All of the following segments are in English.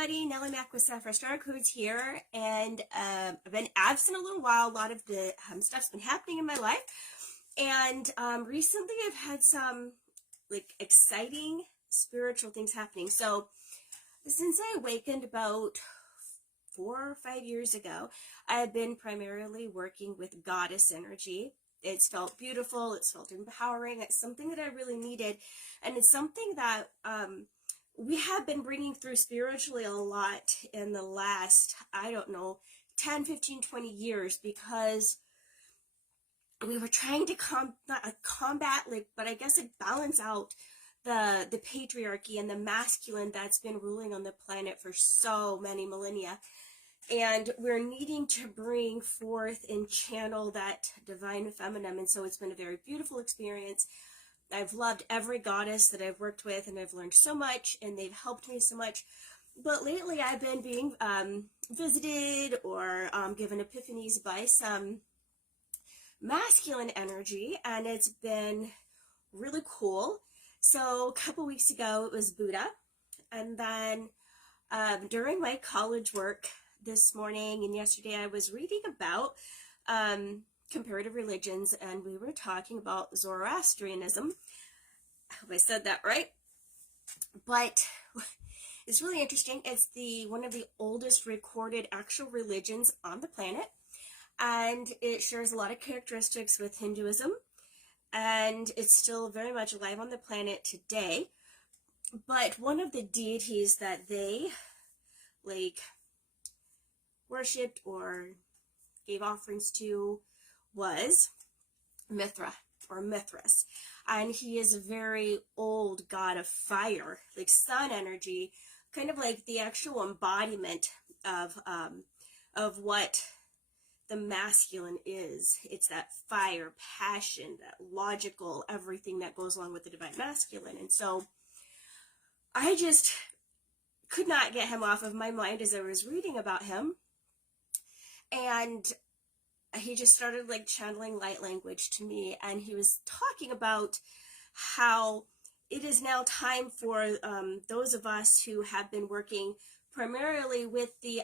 everybody, Nellie Mac with Sapphire Star Codes here, and I've been absent a little while. A lot of the stuff's been happening in my life, and recently I've had some exciting spiritual things happening. So since I awakened about 4 or 5 years ago, I've been primarily working with goddess energy. It's felt beautiful, it's felt empowering, it's something that I really needed, and it's something that we have been bringing through spiritually a lot in the last, I don't know, 10, 15, 20 years, because we were trying to combat, but I guess balance out the patriarchy and the masculine that's been ruling on the planet for so many millennia. And we're needing to bring forth and channel that divine feminine. And so it's been a very beautiful experience. I've loved every goddess that I've worked with, and I've learned so much, and they've helped me so much. But lately I've been being visited or given epiphanies by some masculine energy, and it's been really cool. So a couple weeks ago it was Buddha, and then during my college work this morning and yesterday I was reading about comparative religions, and we were talking about Zoroastrianism. I hope I said that right. But it's really interesting. It's one of the oldest recorded actual religions on the planet, and it shares a lot of characteristics with Hinduism, and it's still very much alive on the planet today. But one of the deities that they worshipped or gave offerings to was Mithra, or Mithras, and he is a very old god of fire, sun energy, kind of like the actual embodiment of what the masculine is. It's that fire, passion, that logical, everything that goes along with the divine masculine. And so I just could not get him off of my mind as I was reading about him, and he just started channeling light language to me, and he was talking about how it is now time for those of us who have been working primarily with the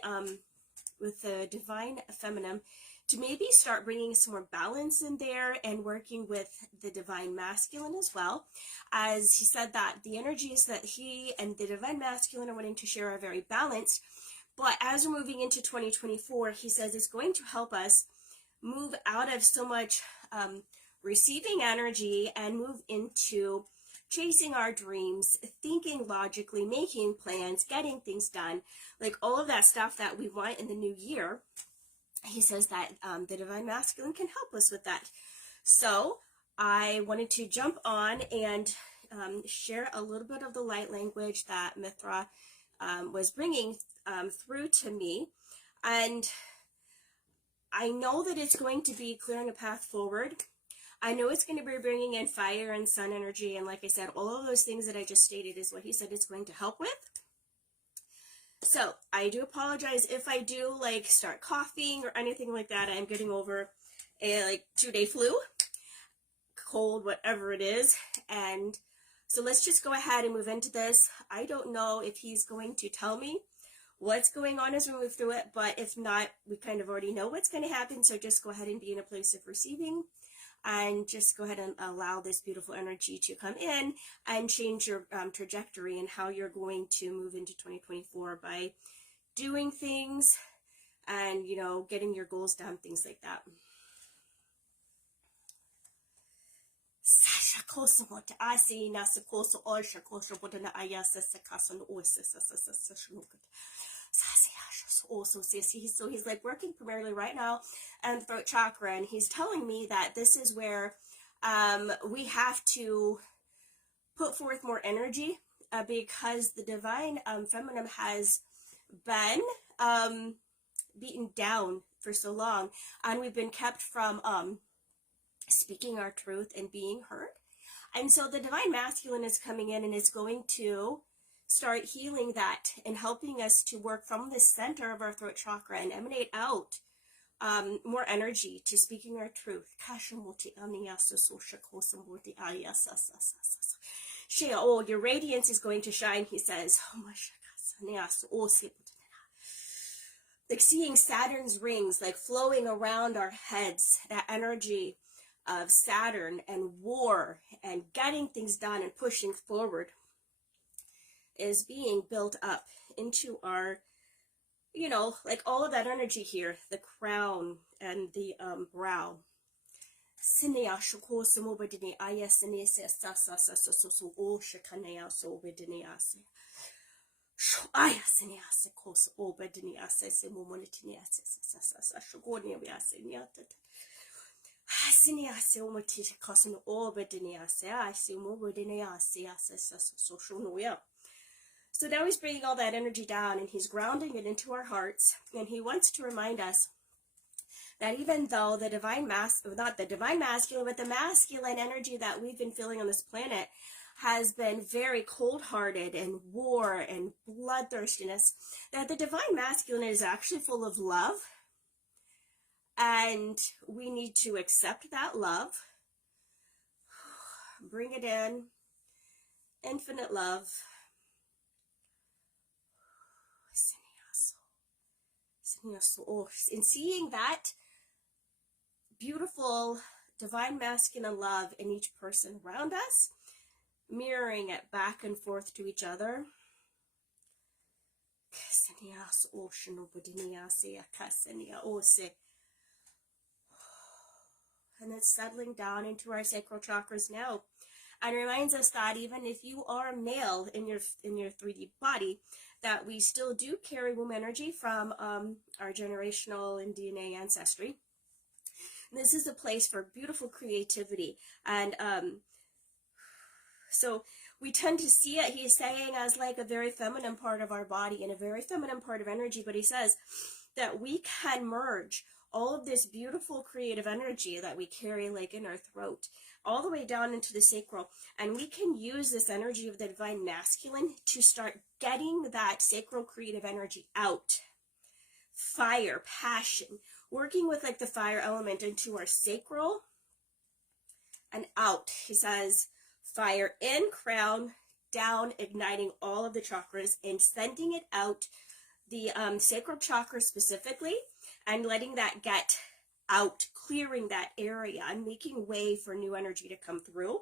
divine feminine to maybe start bringing some more balance in there and working with the divine masculine as well. As he said that the energies that he and the divine masculine are wanting to share are very balanced, but as we're moving into 2024, he says it's going to help us move out of so much receiving energy and move into chasing our dreams, thinking logically, making plans, getting things done, all of that stuff that we want in the new year. He says that the divine masculine can help us with that. So I wanted to jump on and share a little bit of the light language that Mithra was bringing through to me, and I know that it's going to be clearing a path forward. I know it's going to be bringing in fire and sun energy, and like I said, all of those things that I just stated is what he said it's going to help with. So I do apologize if I do start coughing or anything like that. I'm getting over a 2-day flu, cold, whatever it is. And so let's just go ahead and move into this. I don't know if he's going to tell me what's going on as we move through it, but if not, we kind of already know what's going to happen. So just go ahead and be in a place of receiving, and just go ahead and allow this beautiful energy to come in and change your trajectory and how you're going to move into 2024 by doing things and, getting your goals done, things like that. So he's working primarily right now and throat chakra, and he's telling me that this is where we have to put forth more energy because the divine feminine has been beaten down for so long, and we've been kept from speaking our truth and being heard. And so the divine masculine is coming in and is going to start healing that and helping us to work from the center of our throat chakra and emanate out more energy to speaking our truth. Oh, your radiance is going to shine, he says. Like seeing Saturn's rings like flowing around our heads, that energy of Saturn and war and getting things done and pushing forward is being built up into our, you know, like all of that energy here, the crown and the brow. So now he's bringing all that energy down and he's grounding it into our hearts, and he wants to remind us that even though the divine not the divine masculine, but the masculine energy that we've been feeling on this planet has been very cold-hearted and war and bloodthirstiness, that the divine masculine is actually full of love, and we need to accept that love, bring it in, infinite love. In seeing that beautiful divine masculine love in each person around us, mirroring it back and forth to each other, and it's settling down into our sacral chakras now, and reminds us that even if you are male in your 3D body, that we still do carry womb energy from our generational and DNA ancestry. This is a place for beautiful creativity, and so we tend to see it, he's saying, as like a very feminine part of our body and a very feminine part of energy, but he says that we can merge all of this beautiful creative energy that we carry like in our throat all the way down into the sacral, and we can use this energy of the divine masculine to start getting that sacral creative energy out. Fire, passion, working with like the fire element into our sacral and out. He says fire in, crown, down, igniting all of the chakras and sending it out, the sacral chakra specifically, and letting that get out, clearing that area and making way for new energy to come through.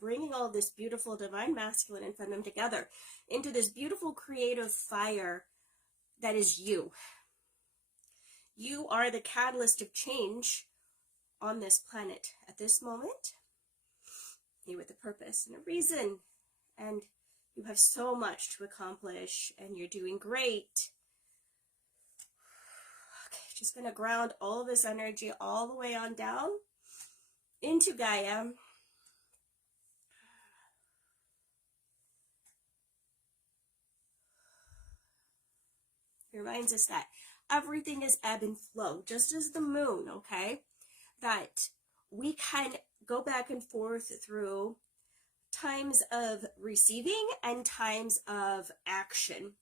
Bringing all this beautiful divine masculine and feminine together into this beautiful creative fire that is you. You are the catalyst of change on this planet at this moment. You're with a purpose and a reason, and you have so much to accomplish, and you're doing great. Okay, just gonna ground all of this energy all the way on down into Gaia. It reminds us that everything is ebb and flow, just as the moon, okay? That we can go back and forth through times of receiving and times of action.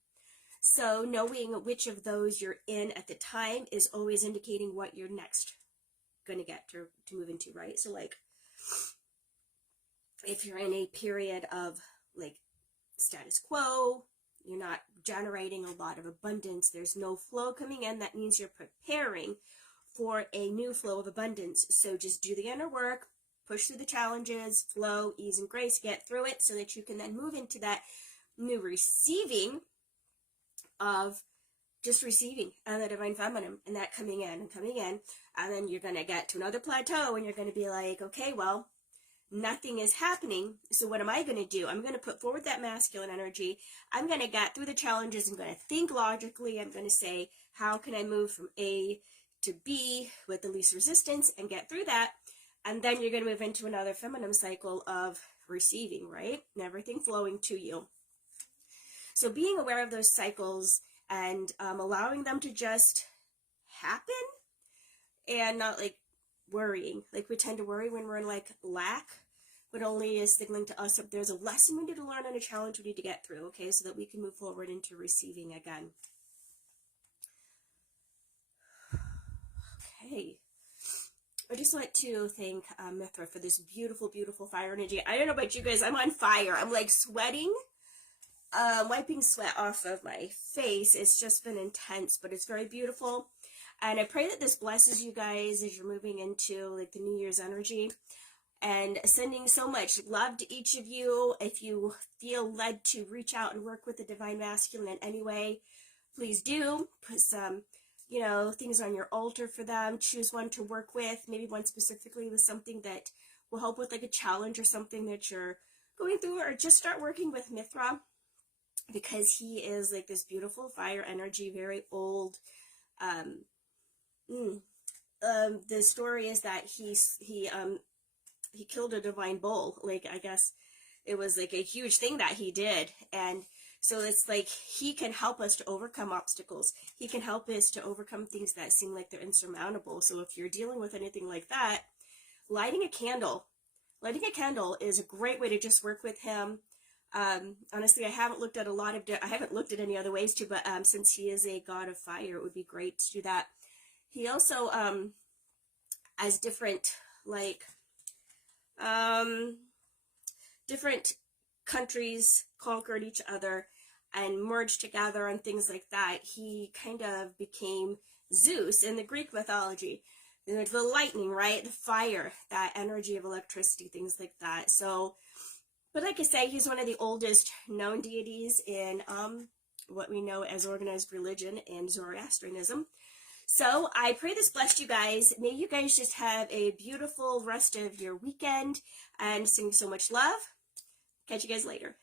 So knowing which of those you're in at the time is always indicating what you're next going to get to move into, right? So like if you're in a period of like status quo, you're not generating a lot of abundance, there's no flow coming in, that means you're preparing for a new flow of abundance. So just do the inner work, push through the challenges, flow, ease, and grace, get through it so that you can then move into that new receiving of just receiving and the divine feminine, and that coming in, and then you're going to get to another plateau and you're going to be like, okay, well, nothing is happening, so what am I going to do? I'm going to put forward that masculine energy. I'm going to get through the challenges. I'm going to think logically. I'm going to say, how can I move from A to B with the least resistance and get through that? And then you're going to move into another feminine cycle of receiving, right? And everything flowing to you. So being aware of those cycles and allowing them to just happen and not like worrying. Like we tend to worry when we're in like lack, but only is signaling to us if there's a lesson we need to learn and a challenge we need to get through, okay? So that we can move forward into receiving again. Okay. I just want to thank Mithra for this beautiful, beautiful fire energy. I don't know about you guys, I'm on fire. I'm like sweating, wiping sweat off of my face. It's just been intense, but it's very beautiful. And I pray that this blesses you guys as you're moving into like the New Year's energy. And sending so much love to each of you. If you feel led to reach out and work with the Divine Masculine in any way, please do. Put some, you know, things on your altar for them. Choose one to work with, maybe one specifically with something that will help with like a challenge or something that you're going through, or just start working with Mithra, because he is like this beautiful fire energy, very old. The story is that he killed a divine bull. Like, I guess it was like a huge thing that he did. And so it's like he can help us to overcome obstacles. He can help us to overcome things that seem like they're insurmountable. So if you're dealing with anything like that, lighting a candle is a great way to just work with him. Honestly, I haven't looked at any other ways to, but since he is a god of fire, it would be great to do that. He also, as different, like, different countries conquered each other and merged together and things like that, he kind of became Zeus in the Greek mythology. The lightning, right? The fire, that energy of electricity, things like that. So, but like I say, he's one of the oldest known deities in what we know as organized religion and Zoroastrianism. So I pray this blessed you guys. May you guys just have a beautiful rest of your weekend, and sending so much love. Catch you guys later.